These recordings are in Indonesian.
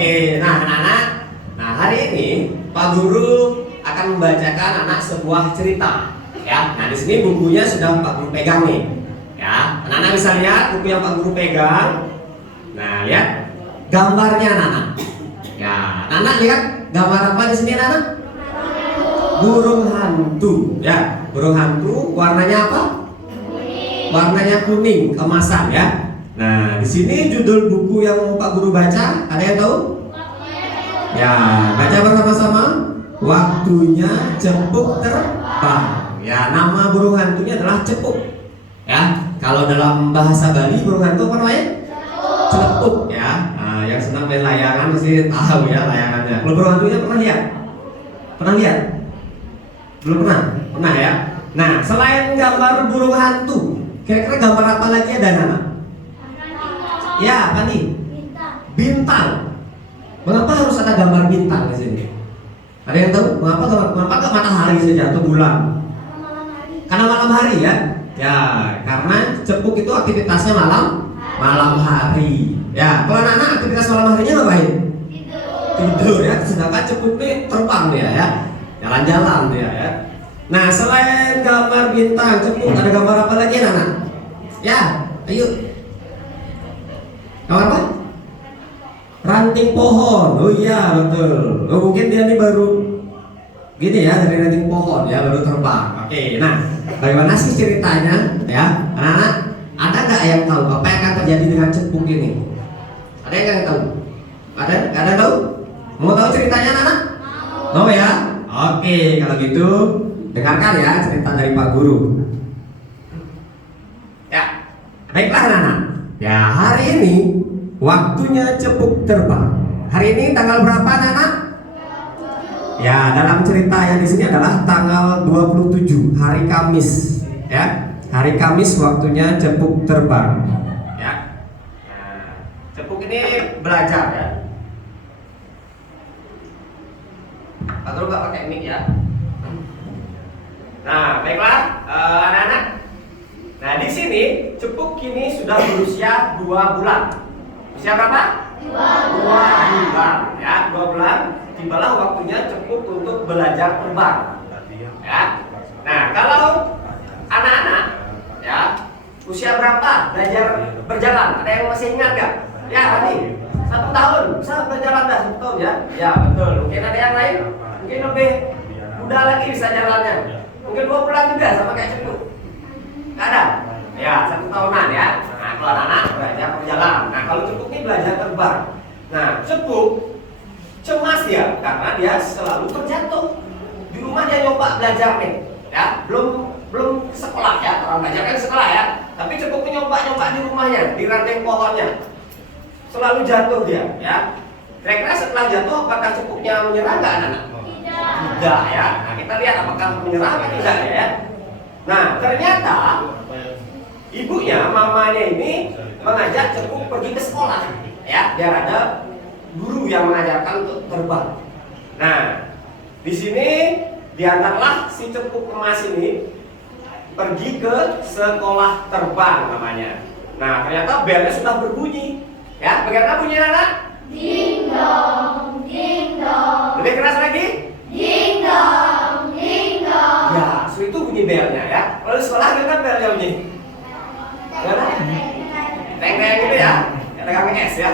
Oke, nah anak-anak, nah hari ini Pak Guru akan membacakan anak sebuah cerita. Ya, nah di sini bukunya sudah Pak Guru pegang nih. Ya, anak-anak bisa lihat buku yang Pak Guru pegang. Nah, lihat gambarnya anak-anak. Ya, anak-anak lihat gambar apa di sini anak-anak? Burung hantu. Ya, burung hantu warnanya apa? Warnanya kuning kemasan ya. Nah, di sini judul buku yang Pak Guru baca, ada yang tahu? Ya, baca bersama-sama. Waktunya cepuk terbang. Ya, nama burung hantunya adalah cepuk. Ya, kalau dalam bahasa Bali burung hantu apa namanya? Cepuk ya. Nah, yang senang main layangan mesti tahu ya layangannya. Kalau burung hantunya pernah lihat? Pernah lihat? Belum pernah? Pernah ya. Nah, selain gambar burung hantu, kira-kira gambar apa lagi ada anak? Ya, apa nih? Bintang. Mengapa harus ada gambar bintang di sini? Ada yang tahu? Mengapa nggak matahari saja atau bulan? Karena malam hari ya. Ya, karena cepuk itu aktivitasnya malam hari. Ya, kalau anak-anak aktivitas malam harinya ngapain? Tidur ya. Sedangkan cepuk ini terbang dia ya. Jalan-jalan dia ya. Nah, selain gambar bintang, cepuk ada gambar apa lagi anak-anak? Ya, ayo. Gambar apa? Ranting pohon. Oh iya betul. Oh, mungkin dia ini baru gini ya, dari ranting pohon ya, baru terbang. Oke, nah bagaimana sih ceritanya ya anak-anak? Ada nggak yang tahu apa yang akan terjadi dengan cepuk ini? Ada yang tahu? Ada yang tahu? Mau tahu ceritanya anak-anak? Mau ya? Oke, kalau gitu dengarkan ya cerita dari Pak Guru. Ya, baiklah anak-anak. Ya, hari ini waktunya cepuk terbang. Hari ini tanggal berapa anak-anak? Ya, dalam cerita yang di sini adalah tanggal 27, hari Kamis. Ya, hari Kamis waktunya cepuk terbang. Ya. Nah, cepuk ini belajar ya. Pak Guru nggak pakai mic ya. Nah, baiklah anak-anak. Nah, di sini cepuk kini sudah berusia 2 bulan. Usia berapa? 2 bulan. Ya, 2 bulan. Tibalah waktunya cepuk untuk belajar terbang. Ya. Nah, kalau anak-anak ya usia berapa belajar berjalan? Ada yang masih ingat nggak? Ya, tadi 1 tahun bisa berjalan dah 1 tahun ya. Ya betul. Mungkin ada yang lain? Mungkin lebih muda lagi bisa jalannya. Mungkin 2 bulan juga sama kayak cepuk. Nggak ada? Ya, 1 tahunan ya. Nah, kalau anak-anak belajar berjalan. Nah, kalau cepuk ini belajar terbang. Nah, cepuk cemas dia karena dia selalu terjatuh. Di rumah dia nyoba belajar nih, ya belum sekolah ya, orang belajar kan sekolah ya. Tapi cepuk nyoba di rumahnya, di ranting pohonnya, selalu jatuh dia, ya. Kira-kira setelah jatuh apakah cepuknya menyerah nggak anak-anak? Tidak ya. Nah, kita lihat apakah menyerah atau tidak ya. Nah, ternyata ibunya, mamanya ini mengajak cepuk pergi ke sekolah, ya, biar ada guru yang mengajarkan untuk terbang. Nah, di sini diantarlah si cepuk emas ini pergi ke sekolah terbang namanya. Nah, ternyata belnya sudah berbunyi. Ya, bagaimana bunyinya anak? Ding dong, ding dong. Lebih keras lagi? Ding dong, ding dong. Ya, so itu bunyi belnya ya. Kalau di sekolah kan belnya bunyi. Teng-teng gitu ya. Kayak tegang es ya.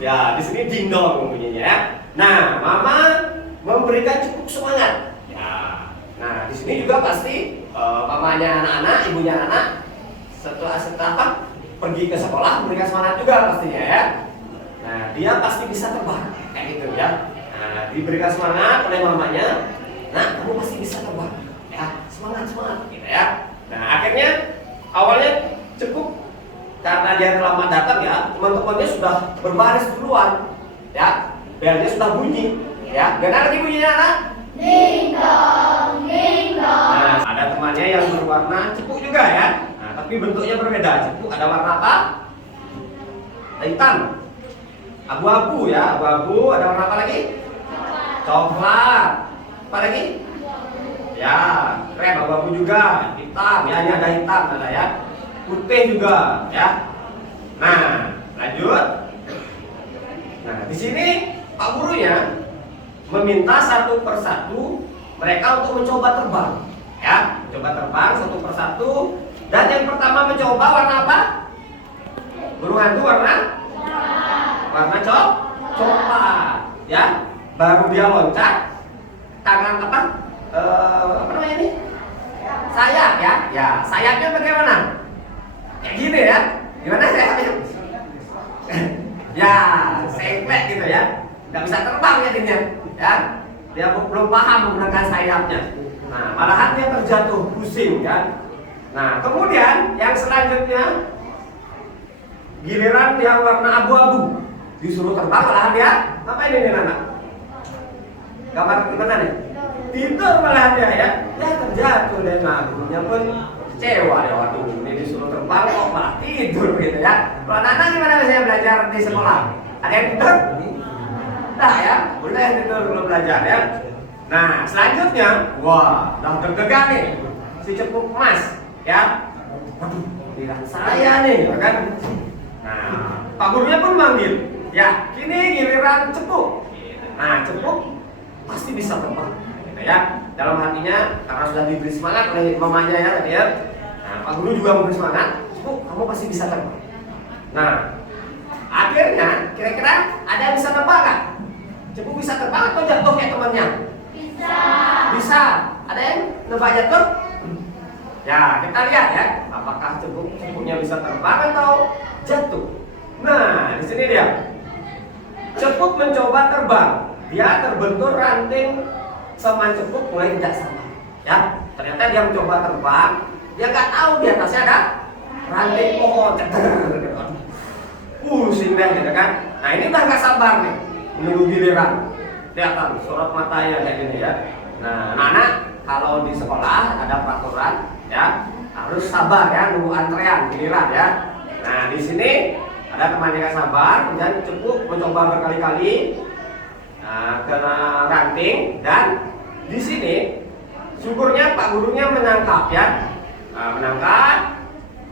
Ya, di sini ding dong bunyinya ya. Nah, mama memberikan cukup semangat. Ya. Nah, di sini juga pasti mamanya anak-anak, ibunya anak setelah apa? Pergi ke sekolah memberikan semangat juga pastinya ya. Nah, dia pasti bisa terbang kayak gitu ya. Nah, diberikan semangat oleh mamanya. Nah, kamu pasti bisa terbang. Ya, semangat gitu ya. Nah, akhirnya awalnya cukup karena dia terlambat datang ya, teman-temannya sudah berbaris duluan, ya, belnya sudah bunyi, ya. Benar lagi bunyinya anak? Ding dong, ding dong. Nah, ada temannya yang berwarna cepuk juga ya. Nah, tapi bentuknya berbeda. Cepuk ada warna apa? Hitam, abu-abu ya, abu-abu. Ada warna apa lagi? Coklat. Apa lagi? Ya, krem abu-abu juga, hitam. Ya, ini ada hitam, ada ya. Putih juga ya. Nah, lanjut. Nah, di meminta satu persatu mereka untuk mencoba terbang, ya, mencoba terbang satu persatu. Dan yang pertama mencoba warna apa? Burung hantu warna coklat, ya. Baru dia loncat, tangan apa? Apa namanya ini? Sayap, ya. Ya, sayapnya bagaimana? Kayak gini ya. Gimana sayapnya? Ya, sengklek gitu ya. Nggak bisa terbang jadinya, ya. Dia belum paham menggunakan sayapnya. Nah, malahan dia terjatuh pusing, kan. Nah, kemudian yang selanjutnya giliran yang warna abu-abu disuruh terbang, malahan dia ngapain ini anak? Gambar gimana nih? Tidur malahan dia, ya. Ya terjatuh deh, nah gurunya pun kecewa ya, waduh ini disuruh terbang kok malah tidur gitu ya. Kalau anak-anak gimana biasanya belajar di sekolah? Ada yang tidur? Nah ya, boleh tidur belum belajar ya. Nah selanjutnya, wah udah deg-degan nih si cepuk emas, ya. Waduh, giliran saya nih, ya kan? Nah, Pak gurunya pun manggil, ya, kini giliran cepuk. Nah, cepuk pasti bisa terbang, gitu ya. Dalam hatinya, karena sudah diberi semangat oleh mamanya ya tadi ya. Nah, Pak guru juga memberi semangat, cepuk, kamu pasti bisa terbang. Nah, akhirnya kira-kira ada yang bisa terbang nggak? Cepuk bisa terbang atau jatuh kayak temannya? Bisa. Bisa. Ada yang nebak jatuh? Ya, kita lihat ya, apakah cepuknya bisa terbang atau jatuh. Nah, di sini dia. Cepuk mencoba terbang. Dia terbentur ranting seman cepuk mulai tidak sabar. Ya, ternyata dia mencoba terbang. Dia nggak tahu di atasnya ada ranting pohon. Pusing deh, gitu kan. Nah, ini udah nggak sabar nih, menunggu giliran. Kelihatan sorot matanya kayak gini ya. Nah, anak-anak kalau di sekolah ada peraturan, ya, harus sabar ya, nunggu antrean giliran ya. Nah, di sini ada teman yang sabar, kemudian cepuk mencoba berkali-kali ke ranting, dan di sini syukurnya Pak gurunya menangkap ya. Nah, menangkap,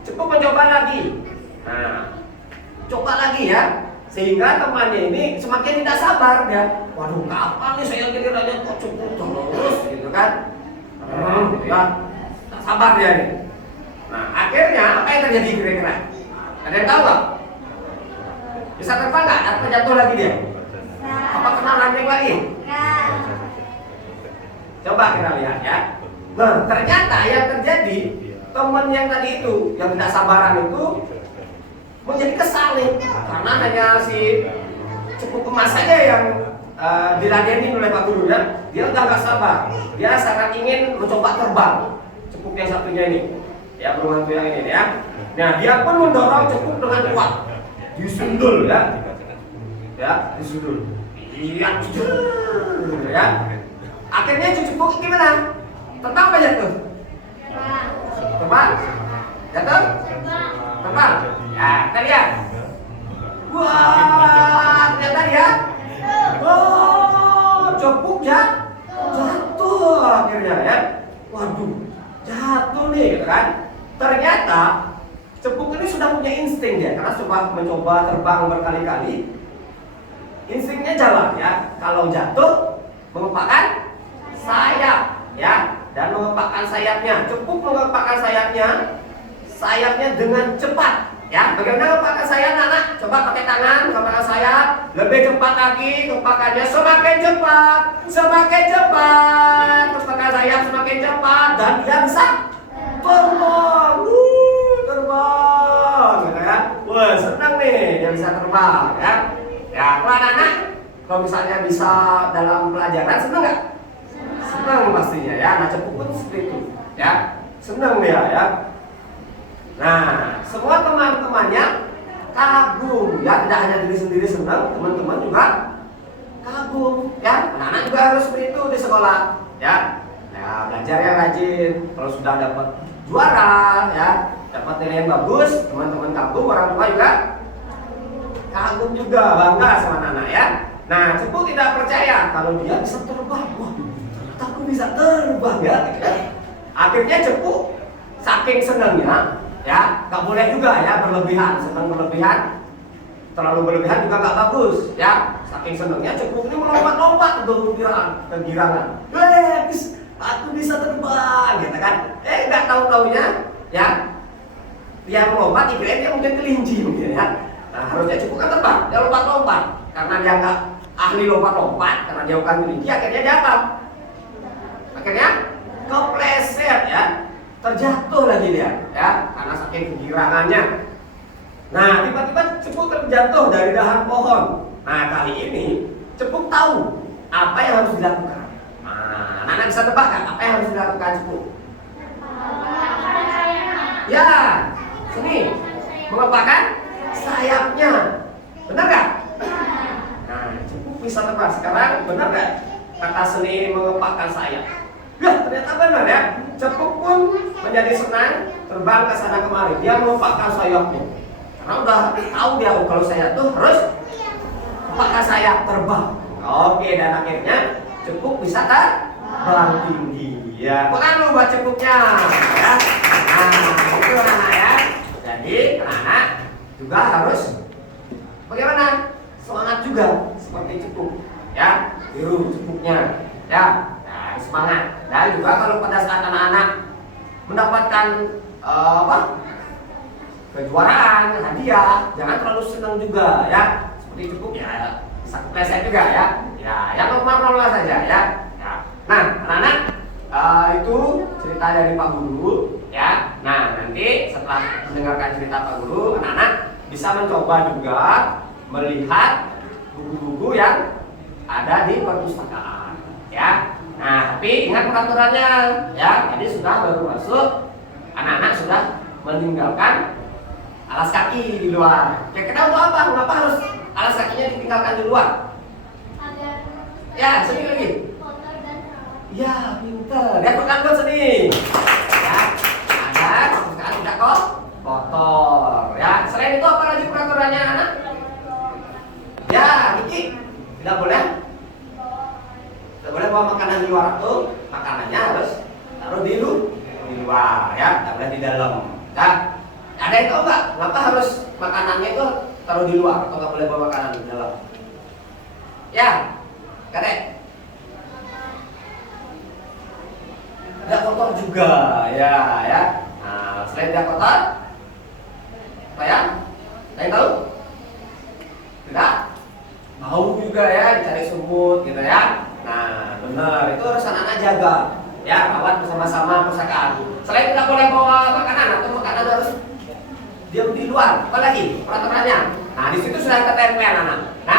cepuk mencoba lagi. Nah, coba lagi ya, sehingga temannya ini semakin tidak sabar ya. Waduh, kapan nih saya gilirannya kok cepuk terus gitu kan? Gitu ya, tak sabar dia nih. Nah, akhirnya apa yang terjadi kira-kira? Ada yang tahu nggak? Bisa terbang nggak? Atau jatuh lagi dia? Apa kena ranting lagi? Coba kita lihat ya. Nah, ternyata yang terjadi, teman yang tadi itu, yang tidak sabaran itu menjadi kesal nih, karena hanya si cepuk emas saja yang diladenin oleh Pak Guru ya. Dia udah nggak sabar, dia sangat ingin mencoba terbang. Cepuk yang satunya ini, ya, burung hantu yang ini ya. Nah, dia pun mendorong cepuk dengan kuat, disundul ya, disundul. Iya, ya. Akhirnya cepuk gimana? Terbang apa jatuh? Terbang? Jatuh? Terbang? Ya, kita lihat. Wah, ternyata dia. Oh, cepuk ya, jatuh akhirnya ya. Waduh, jatuh nih, gitu kan? Ternyata cepuk ini sudah punya insting ya, karena sudah mencoba terbang berkali-kali. Instingnya jalan ya. Kalau jatuh, mengepakkan sayap ya, dan mengepakkan sayapnya. Cepuk mengepakkan sayapnya dengan cepat. Ya, bagaimana mengepakkan sayap, anak? Coba pakai tangan, mengepakkan sayap. Lebih cepat lagi, kepakannya semakin cepat, semakin cepat. Mengepakkan sayap semakin cepat, dan dia bisa terbang. Terbang, gitu ya. Wah, senang nih, dia bisa terbang ya. Ya, kalau anak-anak, kalau misalnya bisa dalam pelajaran, senang nggak? Senang pastinya ya. Nah, cepuk pun seperti itu ya, senang dia ya. Nah, semua teman-temannya kagum ya, tidak hanya diri sendiri senang, teman-teman juga kagum ya. Anak-anak juga harus seperti itu di sekolah ya. Ya, belajar yang rajin. Kalau sudah dapat juara ya, dapat nilai yang bagus, teman-teman kagum, orang tua juga kagum juga, bangga sama anak-anak ya. Nah, cepuk tidak percaya kalau dia bisa terbang. Wah, ternyata aku bisa terbang ya. Akhirnya cepuk saking senangnya ya, nggak boleh juga ya berlebihan, senang berlebihan. terlalu berlebihan juga nggak bagus, ya. Saking senengnya cepuk ini melompat-lompat untuk kegirangan. Aku bisa terbang, gitu kan? Nggak tahu-taunya, ya. Dia melompat, dikirain dia mungkin kelinci, mungkin ya. Nah, harusnya cepuk kan terbang, dia lompat-lompat. Karena dia nggak ahli lompat-lompat, karena dia bukan kelinci, akhirnya dia apa? Akhirnya kepleset, ya. Terjatuh lagi dia, ya. Karena saking kegirangannya. Nah, tiba-tiba cepuk terjatuh dari dahan pohon. Nah, kali ini cepuk tahu apa yang harus dilakukan. Nah, anak-anak bisa tebak kan apa yang harus dilakukan cepuk? Ya, sini mengepakkan sayapnya. Benar nggak? Nah, cepuk bisa tebak. Sekarang benar nggak kata seni mengepakkan sayap? Ya, ternyata benar ya. Cepuk pun menjadi senang terbang ke sana kemari. Dia mengepakkan sayapnya. Karena udah tahu dia kalau saya tuh harus pakai sayap terbang. Oke, dan akhirnya cepuk bisa terbang tinggi. Ya, bukan lu buat cepuknya, ya. Nah, itu anak ya. Jadi anak juga harus bagaimana? Semangat juga seperti cepuk, ya. Biru cepuknya, ya. Nah, semangat. Dan juga kalau pada saat anak-anak mendapatkan kejuaraan, hadiah, jangan terlalu senang juga, ya. Seperti cepuk ya, bisa kepleset juga, ya. Ya, yang normal-normal saja, ya. Nah, anak-anak, itu cerita dari Pak Guru, ya. Nah, nanti setelah mendengarkan cerita Pak Guru, anak-anak bisa mencoba juga melihat buku-buku yang ada di perpustakaan, ya. Nah, tapi ingat peraturannya, ya. Jadi sudah baru masuk, anak-anak sudah meninggalkan alas kaki di luar. Kira-kira untuk apa? Mengapa harus alas kakinya ditinggalkan di luar? Ya, sini lagi. Ya, pinter. Dia pegang sini. Ya, agar perpustakaan tidak kotor. Ya, selain itu apa lagi peraturannya, anak? Ya, Niki, tidak boleh bawa makanan di luar tuh. Makanannya harus taruh di luar, ya, tidak boleh di dalam. Ya. Ada yang tahu nggak? Kenapa harus makanannya itu taruh di luar atau nggak boleh bawa makanan di dalam? Ya, Kadek. Tidak kotor juga, ya, ya. Nah, selain tidak kotor, apa ya? Ada yang tahu? Tidak? Bau juga ya, dicari semut gitu ya. Nah, benar. Itu harus anak-anak jaga. Ya, rawat bersama-sama perpustakaan. Selain tidak boleh bawa makanan atau makanan harus diam di luar. Apa lagi peraturannya? Nah, di situ sudah kita tempel anak. Nah,